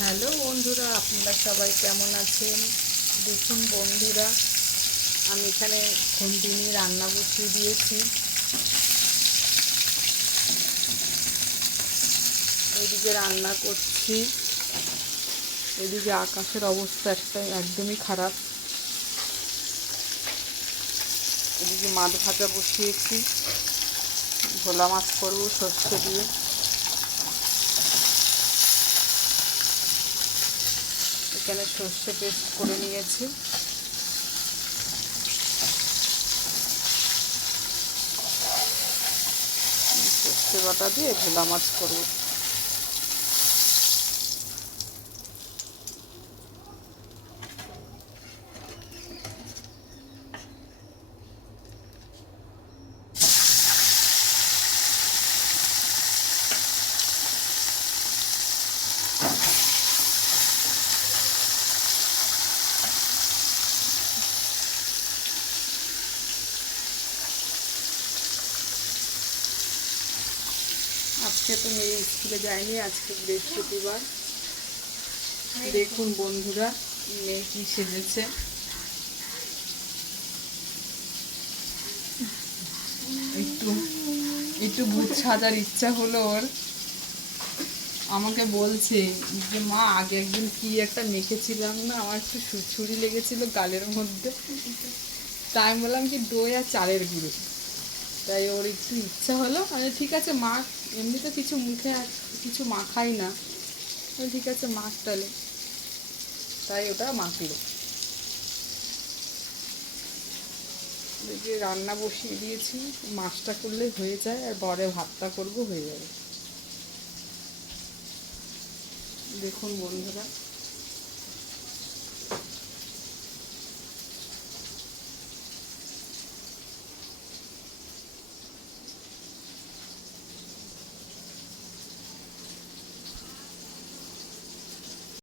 Hello বন্ধুরা, আপনারা সবাই কেমন আছেন? দেখুন বন্ধুরা, আমি এখানে খুন্তি নিয়ে রান্না বসিয়ে দিয়েছি। এদিকে রান্না করছি, এদিকে আকাশের অবস্থা একদমই খারাপ। এদিকে মাছ ভাজা বসিয়েছি, ভোলা মাছ করবো সর্ষে দিয়ে। এখানে সর্ষে পেস্ট করে নিয়েছি। সর্ষে বাটা দিয়ে ভোলা মাছ করবো। আজকে তো মেয়ে স্কুলে যায়নি, আজকে বৃহস্পতিবার। দেখুন বন্ধুরা, মেয়ে কি সেজেছে। একটু একটু ভূত সাজার ইচ্ছা হলো ওর। আমাকে বলছে যে মা, আগে একদিন কি একটা মেখেছিলাম না, আমার একটু ছুরি লেগেছিল গালের মধ্যে। তাই আমি বললাম কি দই আর চালের গুঁড়ো। তাই ওর একটু ইচ্ছা হলো, মানে ঠিক আছে মাখ, এমনি তো কিছু মুখে আর কিছু মাখাই না, ঠিক আছে মাখ তাহলে। তাই ওটা মাখলো। যে রান্না বসিয়ে দিয়েছি, মাছটা করলে হয়ে যায়, আর বরে ভাতটা করবো, হয়ে যাবে। দেখুন বন্ধুরা।